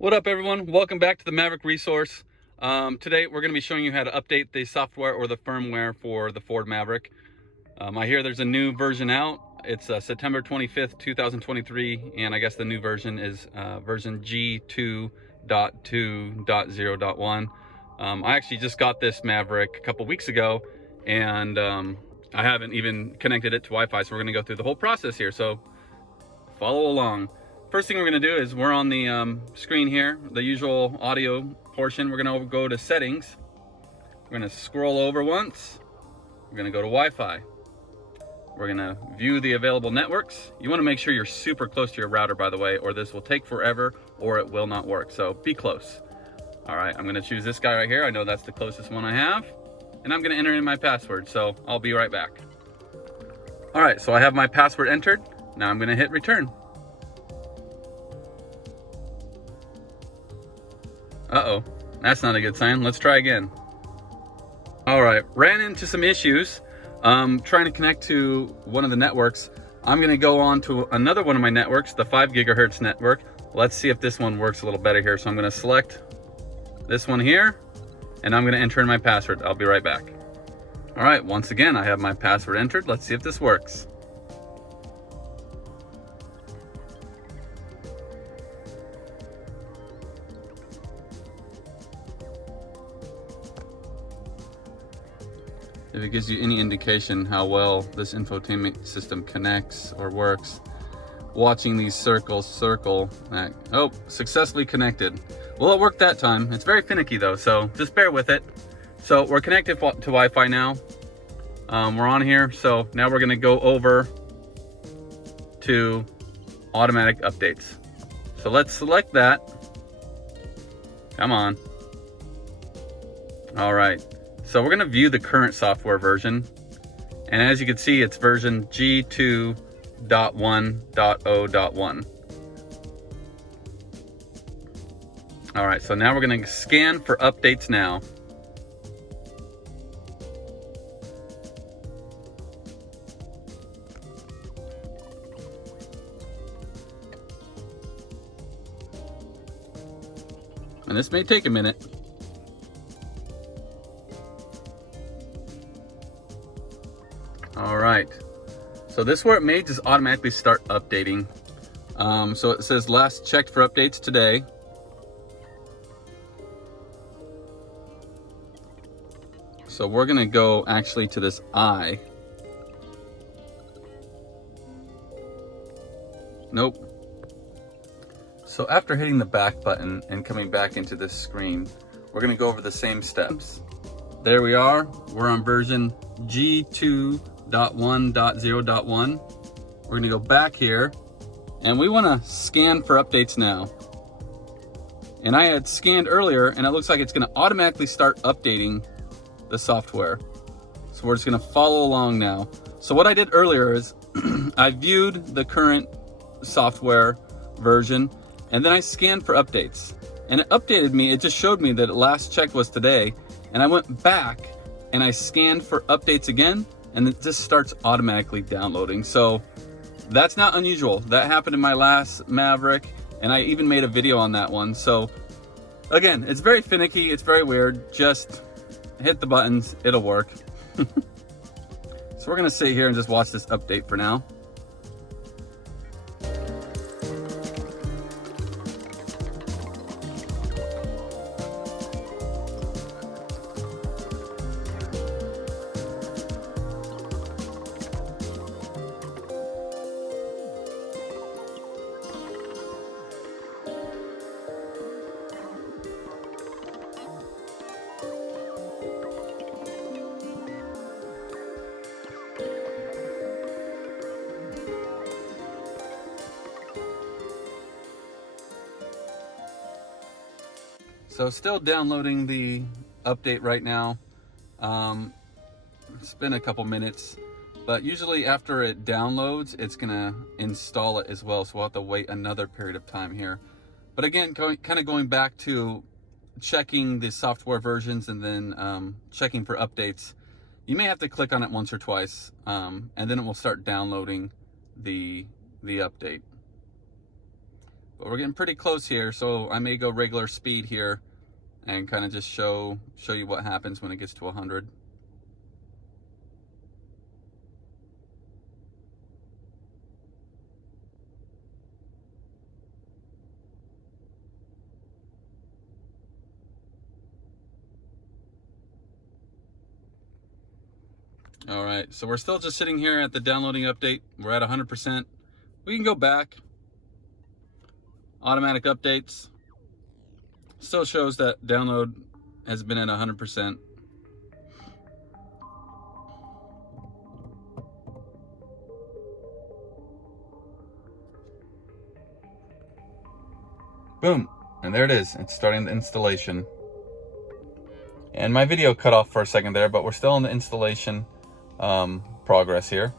What up, everyone? Welcome back to the Maverick resource. Today we're going to be showing you how to update the software or the firmware for the Ford Maverick. I hear there's a new version out. It's September 25th, 2023, and I guess the new version is version G2.2.0.1. I actually just got this Maverick a couple weeks ago, and I haven't even connected it to Wi-Fi, so we're going to go through the whole process here, so follow along. First thing we're going to do is we're on the screen here, the usual audio portion. We're going to go to settings. We're going to scroll over once. We're going to go to Wi-Fi. We're going to view the available networks. You want to make sure you're super close to your router, by the way, or this will take forever or it will not work. So be close. All right, I'm going to choose this guy right here. I know that's the closest one I have. And I'm going to enter in my password. So I'll be right back. All right, so I have my password entered. Now I'm going to hit return. Uh-oh, that's not a good sign. Let's try again. All right, ran into some issues trying to connect to one of the networks. I'm gonna go on to another one of my networks, the 5 gigahertz network. Let's see if this one works a little better here. So I'm gonna select this one here, and I'm gonna enter in my password. I'll be right back. All right, once again, I have my password entered. Let's see if this works. If it gives you any indication how well this infotainment system connects or works, watching these circles circle, oh, successfully connected. Well, it worked that time. It's very finicky though, so just bear with it. So we're connected to Wi-Fi now. We're on here, so now we're gonna go over to automatic updates. So let's select that. Come on. All right. So we're going to view the current software version. And as you can see, it's version G2.1.0.1. All right, so now we're going to scan for updates now. And this may take a minute. All right, so this is where it may just automatically start updating. So it says last checked for updates today. So we're gonna go actually to this I. Nope. So after hitting the back button and coming back into this screen, we're gonna go over the same steps. There we are, we're on version G2.1.0.1. We're gonna go back here and we wanna scan for updates now. And I had scanned earlier and it looks like it's gonna automatically start updating the software. So we're just gonna follow along now. So what I did earlier is I viewed the current software version and then I scanned for updates. And it updated me, it just showed me that last check was today. And I went back and I scanned for updates again, and it just starts automatically downloading. So that's not unusual. That happened in my last Maverick, and I even made a video on that one. So again, it's very finicky, it's very weird. Just hit the buttons, it'll work. So we're gonna sit here and just watch this update for now. So still downloading the update right now. It's been a couple minutes, but usually after it downloads, it's gonna install it as well. So we'll have to wait another period of time here. But again, kind of going back to checking the software versions and then checking for updates. You may have to click on it once or twice, and then it will start downloading the update. But we're getting pretty close here, so I may go regular speed here and kind of just show you what happens when it gets to 100. All right, so we're still just sitting here at the downloading update. We're at 100%. We can go back. Automatic updates. Still shows that download has been at 100%. Boom, and there it is. It's starting the installation. And my video cut off for a second there, but we're still in the installation progress here.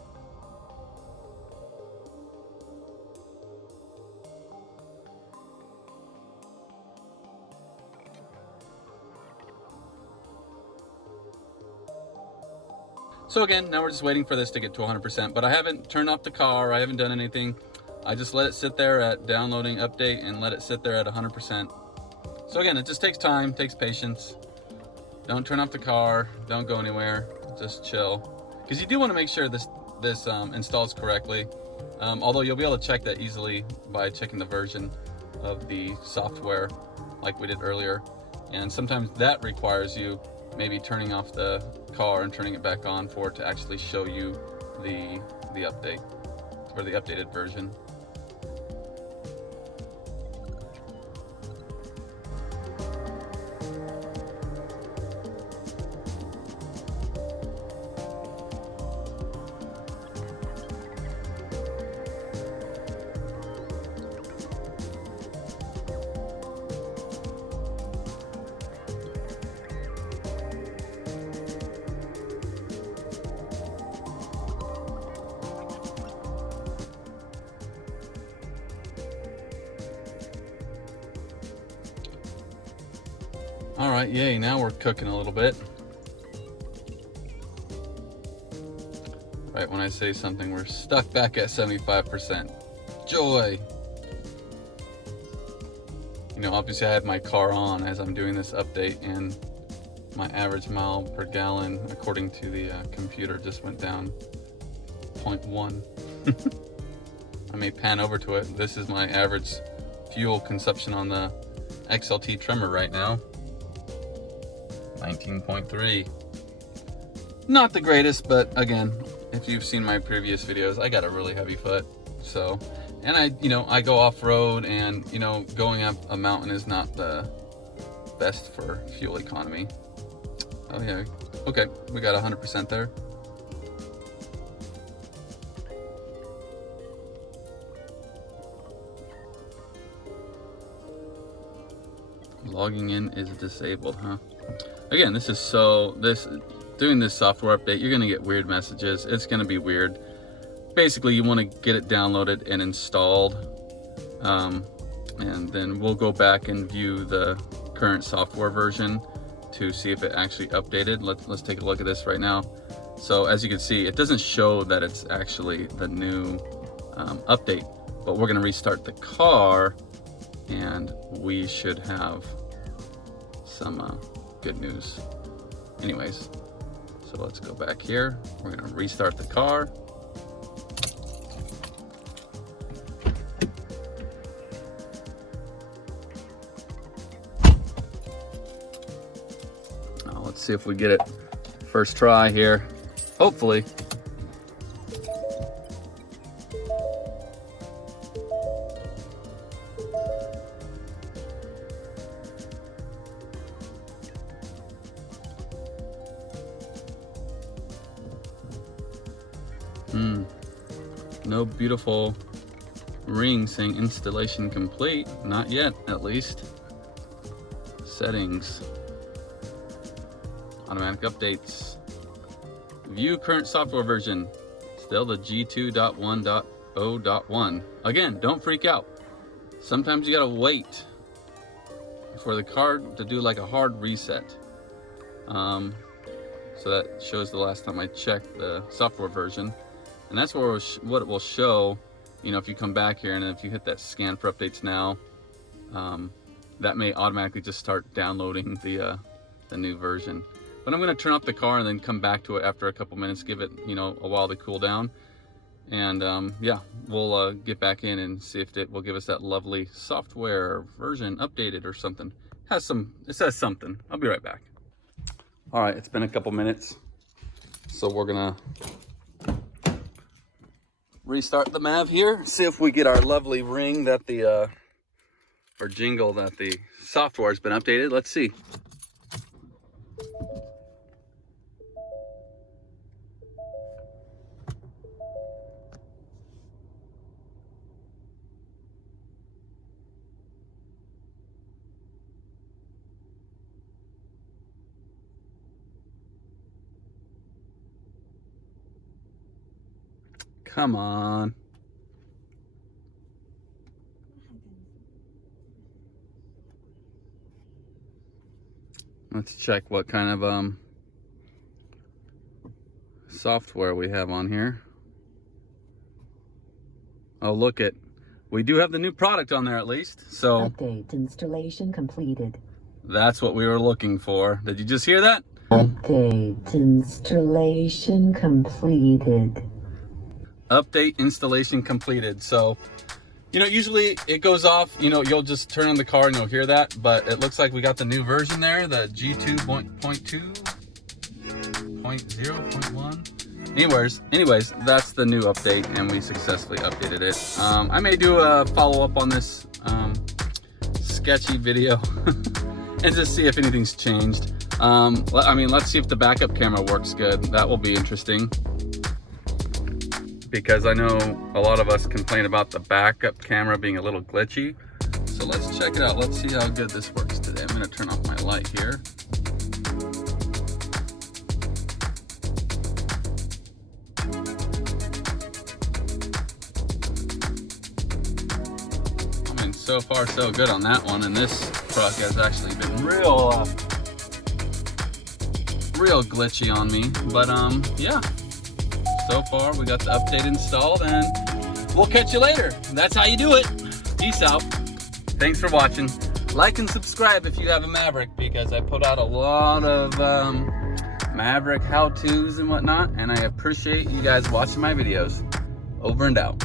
So again, now we're just waiting for this to get to 100%, but I haven't turned off the car, I haven't done anything. I just let it sit there at downloading update and let it sit there at 100%. So again, it just takes time, takes patience. Don't turn off the car, don't go anywhere, just chill. Because you do want to make sure this installs correctly. Although you'll be able to check that easily by checking the version of the software like we did earlier. And sometimes that requires you maybe turning off the car and turning it back on for it to actually show you the update or the updated version. All right, yay, now we're cooking a little bit. Right when I say something, we're stuck back at 75%. Joy! You know, obviously I had my car on as I'm doing this update, and my average mile per gallon, according to the computer, just went down 0.1. I may pan over to it. This is my average fuel consumption on the XLT Tremor right now. 19.3. Not the greatest, but again, if you've seen my previous videos, I got a really heavy foot. So, and I go off-road, and going up a mountain is not the best for fuel economy. Oh yeah, okay, we got 100% there. Logging in is disabled, huh? Again, doing this software update, you're gonna get weird messages. It's gonna be weird. Basically, you want to get it downloaded and installed, and then we'll go back and view the current software version to see if it actually updated. Let's take a look at this right now. So as you can see, it doesn't show that it's actually the new update, but we're gonna restart the car and we should have some good news. Anyways, so let's go back here. We're gonna restart the car. Now let's see if we get it first try here. Hopefully. No beautiful ring saying installation complete. Not yet, at least. Settings. Automatic updates. View current software version. Still the G2.1.0.1. Again, don't freak out. Sometimes you gotta wait for the card to do like a hard reset. So that shows the last time I checked the software version. And that's what it will show you know, if you come back here and if you hit that scan for updates now, that may automatically just start downloading the new version. But I'm going to turn off the car and then come back to it after a couple minutes, give it, you know, a while to cool down. And yeah, we'll get back in and see if it will give us that lovely software version updated or something. It says something. I'll be right back. All right, it's been a couple minutes, so we're gonna restart the Mav here, see if we get our lovely ring that the or jingle that the software has been updated. Let's see. Come on. Let's check what kind of software we have on here. Oh, look it. We do have the new product on there at least. So update installation completed. That's what we were looking for. Did you just hear that? Update installation completed. Update installation completed. So, you know, usually it goes off, you know, you'll just turn on the car and you'll hear that, but it looks like we got the new version there, the G2.2.0.1. Anyways, that's the new update and we successfully updated it. I may do a follow-up on this sketchy video and just see if anything's changed. I mean, let's see if the backup camera works good. That will be interesting, because I know a lot of us complain about the backup camera being a little glitchy. So let's check it out. Let's see how good this works today. I'm gonna turn off my light here. I mean, so far so good on that one, and this truck has actually been real glitchy on me. But yeah. So far, we got the update installed, and we'll catch you later. That's how you do it. Peace out. Thanks for watching. Like and subscribe if you have a Maverick, because I put out a lot of Maverick how-tos and whatnot, and I appreciate you guys watching my videos. Over and out.